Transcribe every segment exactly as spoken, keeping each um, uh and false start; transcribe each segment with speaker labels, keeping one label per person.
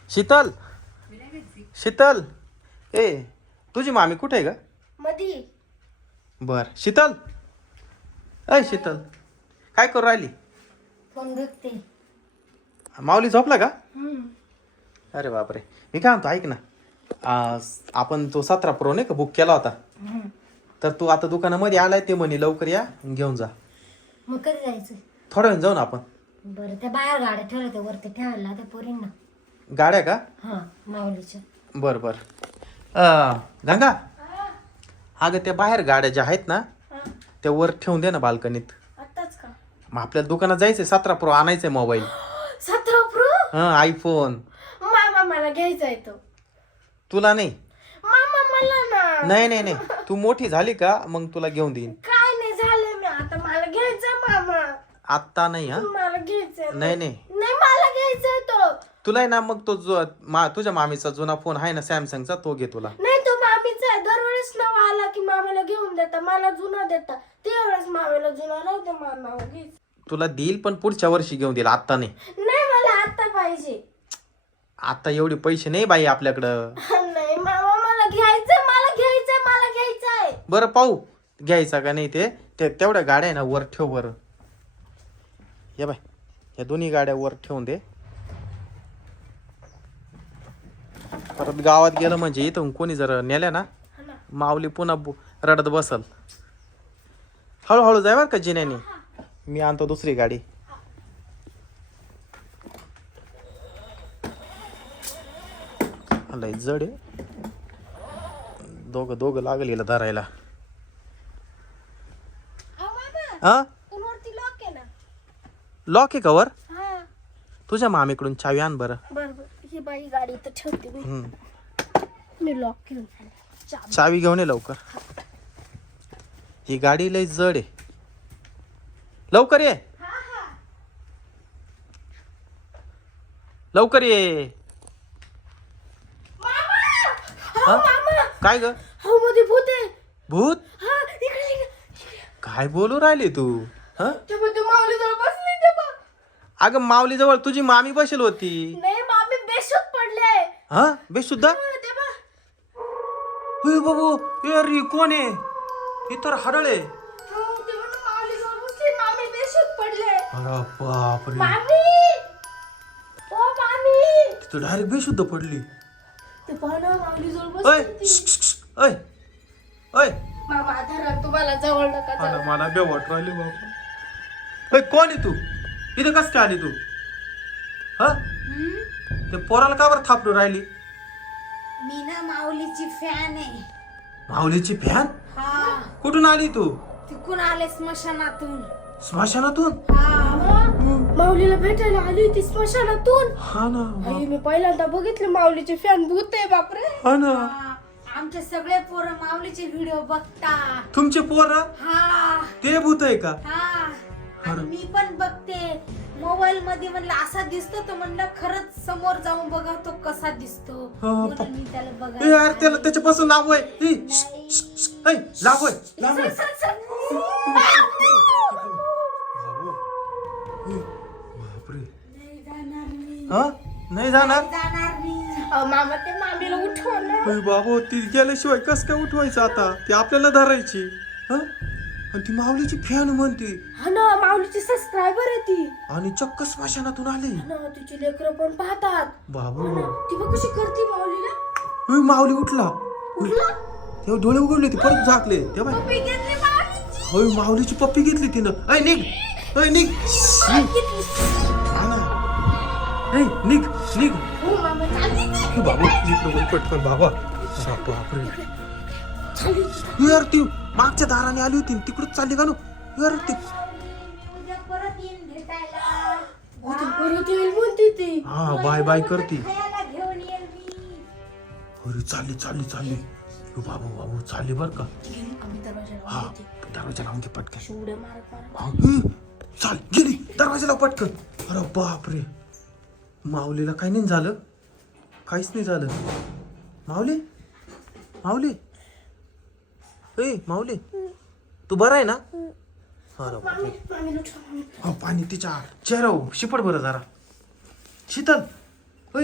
Speaker 1: शीतल शीतल ए तुझी मामी कुठे आहे ग?
Speaker 2: मधी.
Speaker 1: बर शीतल अय शीतल काय करू राहिली?
Speaker 2: फोन बघते.
Speaker 1: माऊली झोपला का?
Speaker 2: हम्म.
Speaker 1: अरे बापरे. मी काय म्हणतो ऐक ना, आज आपण तो सतरा प्रो नाही का बुक केला होता,
Speaker 2: हम्म.
Speaker 1: तर तू आता दुकानामध्ये आलाय ते म्हणे लवकर या घेऊन जा.
Speaker 2: मग कधी जायचं?
Speaker 1: थोड्या वेळ जाऊ ना आपण.
Speaker 2: बरं त्या बाहेर गाड्या ठेवल्या त्या वरती ठेवायला त्या पोरींना.
Speaker 1: गाड्या का?
Speaker 2: हा माऊलीच्या.
Speaker 1: बर बर. अं, गंगा अगं त्या बाहेर गाड्या ज्या आहेत ना त्या वर ठेवून दे ना बाल्कनीत.
Speaker 2: आताच का?
Speaker 1: मग आपल्याला दुकानात जायचंय, सतरा प्रो आणायचंय मोबाईल.
Speaker 2: सतरा प्रो?
Speaker 1: हा आयफोन.
Speaker 2: मामा मला घ्यायचा आहे तो.
Speaker 1: तुला नाही?
Speaker 2: मामा मला ना.
Speaker 1: नाही नाही नाही तू मोठी झाली का मग तुला घेऊन देईन.
Speaker 2: काय नाही झालं मी आता, मला घ्यायचा मामा.
Speaker 1: आत्ता नाही. हा
Speaker 2: मला घ्यायचा.
Speaker 1: नाही नाही
Speaker 2: नाही मला घ्यायचा तो.
Speaker 1: तुला आहे ना मग तो जो मा तुझ्या मामीचा जुना फोन आहे ना सॅमसंगचा तो घे तुला.
Speaker 2: नाही तो मामीचा आहे. दरवेळेस नाव आला की मामीला घेऊन देता, मला जुना देता. त्यावेळेस मामीला जुना राहते, मला नाव घ्यायचं.
Speaker 1: तुला देईल पण पुढच्या वर्षी घेऊन देईल, आत्ता नाही.
Speaker 2: नाही मला आता पाहिजे.
Speaker 1: आता एवढे पैसे नाही बाई आपल्याकडं.
Speaker 2: नाही मामा मला घ्यायचं, मला घ्यायचंय, मला घ्यायचंय.
Speaker 1: बरं पाहू घ्यायचा का नाही ते. ते- तेवढ्या गाड्या आहे ना वर ठेव बरं. हे बाय या दोन्ही गाड्या वर ठेवून दे. परत गावात गेलं म्हणजे इथून कोणी जर नेल्या ना माऊली पुन्हा बु- रडत बसल. हळूहळू जाय बरं का जिन्याने. मी आणतो दुसरी गाडी. लय जड आहे. दोघं दोघं लागलेलं धरायला. हा
Speaker 2: वरती लॉक आहे ना.
Speaker 1: लॉक आहे कवर.
Speaker 2: हा
Speaker 1: तुझ्या मामीकडून चावी आण बरं.
Speaker 2: बर बर. ही बाई गाडी तर ठेवते मी.
Speaker 1: हम्म.
Speaker 2: मी लॉक घेऊन आले. चाबी.
Speaker 1: चावी घेऊन ये लवकर. ही गाडी लय जड आहे. लवकर ये लवकर ये. हा? काय ग?
Speaker 2: हो मध्ये भूत आहे.
Speaker 1: भूत?
Speaker 2: हा इकडे इकडे.
Speaker 1: काय बोलू राहिली तू? हा
Speaker 2: ते भूत माऊली जवळ बसली ते बघ.
Speaker 1: अगं माऊली जवळ तुझी मामी बसेल होती.
Speaker 2: नाही मामी बेशुद्ध पडले.
Speaker 1: हा बेशुद्ध?
Speaker 2: ते बघ.
Speaker 1: होय बाबू. ए अरे कोण आहे? हे तर हरळ आहे.
Speaker 2: हो ते म्हणून माऊली जवळ बसली, मामी बेशुद्ध पडले.
Speaker 1: अरे बापरे.
Speaker 2: मामी ओ मामी.
Speaker 1: तू डायरेक्ट बेशुद्ध पडली.
Speaker 2: ते पाहना माऊली जवळ
Speaker 1: ओय
Speaker 2: बसली
Speaker 1: श्श,
Speaker 2: ती.
Speaker 1: श्श, श्श. ओय ओय
Speaker 2: मामा धरा तुम्हाला जवळ नका जाऊ.
Speaker 1: मला मला बे वाट राहिली बाबा. ओय कोण आहे तू? इथे कस काय आली तू? हा ते पोराला का बरं थापडू राहिली?
Speaker 2: मी ना माऊलीची फॅन आहे.
Speaker 1: माऊलीची फॅन?
Speaker 2: हा
Speaker 1: कुठून आली तू?
Speaker 2: तिकून आले स्मशानातून.
Speaker 1: स्मशानातून?
Speaker 2: हा माऊलीला भेटायला आली होती स्मशानातून.
Speaker 1: हा ना.
Speaker 2: आई मी पहिल्यांदा बघितले माऊलीचे फॅन. भूत आहे बापरे.
Speaker 1: हा ना.
Speaker 2: आमचे सगळे पोरं माऊलीचे व्हिडिओ बघता.
Speaker 1: तुमचे पोर
Speaker 2: हा
Speaker 1: ते भूत आहे का?
Speaker 2: हा आणि मी पण बघते मोबाईल मध्ये. म्हणलं असा दिसतो तर म्हणलं खरंच समोर जाऊन बघा तो कसा दिसतो.
Speaker 1: हा,
Speaker 2: म्हणून मी त्याला
Speaker 1: ए यार
Speaker 2: बघायला
Speaker 1: त्याला त्याच्यापासून लांब आहे. ए, श्श, श्श, श्श. ए, लांब आहे, लांब आहे. बापरे. हा नाही जाणार.
Speaker 2: मामा ते मामीला उठवलं.
Speaker 1: अरे बाबा ती गेल्याशिवाय कस काय उठवायचं आता? ती आपल्याला धरायची. हा आणि ती माऊलीची फॅन म्हणते.
Speaker 2: हा ना माऊलीची सबस्क्रायबर आहे ती.
Speaker 1: आणि चक्क स्मशानातून आली.
Speaker 2: हा ना तिची लेकरं पण पाहतात.
Speaker 1: बाबू
Speaker 2: ती बघ कशी करते माऊलीला.
Speaker 1: ए, माऊली उठला.
Speaker 2: उठला.
Speaker 1: तेव्हा डोळे उघडले ते परत झाकले तेव्हा.
Speaker 2: पप्पी घेतली माऊलीची.
Speaker 1: होय माऊलीची पप्पी घेतली तिनं. ऐ निघ ऐ निघ
Speaker 2: घेतली.
Speaker 1: हा ना. ऐ निघ निघ.
Speaker 2: हो मामा चालली ती.
Speaker 1: ए, बाबू इकडं वळ पटकन बाबा. अरे बापरे.
Speaker 2: चालली.
Speaker 1: यार ती मागच्या दाराने आली होती तिकडच चालली का नो? यार ती
Speaker 2: उद्या परत येईन भेटायला. उद्या परत येईल म्हणते ती.
Speaker 1: हा बाय बाय करती.
Speaker 2: खायला घेऊन येईल मी.
Speaker 1: अरे चालली चालली चालली. यो बाबू बाबू चालली बर का.
Speaker 2: आम्ही दरवाजा
Speaker 1: हा
Speaker 2: लावून देते.
Speaker 1: दरवाजा लावून घे पटकन.
Speaker 2: शिवड्या मारत मारत.
Speaker 1: हा, हं. चाल गेली दरवाजा लाव पटकन. अरे बापरे. माऊलीला काही नाही झालं. काहीच नाही झालं. माऊली माऊली ए माऊली तू बरा आहे ना? अरे बापरे.
Speaker 2: मामी मामी उठवा मामी.
Speaker 1: हा पाणी तिच्या चेहरा शिपड बरं जरा. शीतल ओय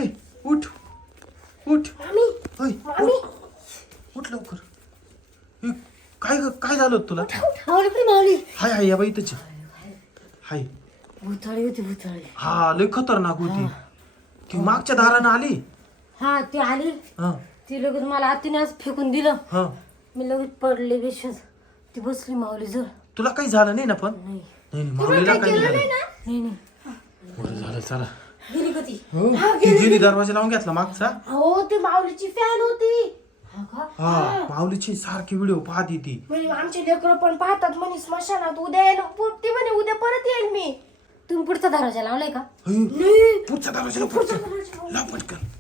Speaker 1: उठ उठ
Speaker 2: मामी
Speaker 1: होय
Speaker 2: मामी
Speaker 1: उठ लवकर हे, काय ग काय झालं होतं तुला
Speaker 2: माऊली पण माऊली
Speaker 1: हाय हाय या बाई त्याची हाय
Speaker 2: भुताळी होती भुताळी.
Speaker 1: हा लय खतरनाक होती ती मागच्या दारानं आली
Speaker 2: हा ती आली
Speaker 1: हा
Speaker 2: ती लगेच मला आतीने आज फेकून दिलं.
Speaker 1: हा
Speaker 2: मी लगेच पडले बेशुद्ध. ती बसली माऊली जर
Speaker 1: तुला काही झालं नाही ना पण
Speaker 2: नाही
Speaker 1: नाही नाही, माऊलीला काही झालं
Speaker 2: नाही नाही
Speaker 1: बरं झालं चला
Speaker 2: गेली का ती?
Speaker 1: हो ती गेली दरवाजा लावून घेतला मागचा
Speaker 2: हो ती माऊलीची फॅन होती. हा का?
Speaker 1: हा माऊलीची सारखी व्हिडिओ पाहती ती
Speaker 2: म्हणे आमचे लेकरं पण पाहतात म्हणे स्मशानात उद्या येईल ती म्हणे उद्या परत येईल मी. तुम्ही पुढचा दरवाजा लावलाय का?
Speaker 1: होय,
Speaker 2: नाही
Speaker 1: पुढचा दरवाजा लाव, पुढचा लाव पटकन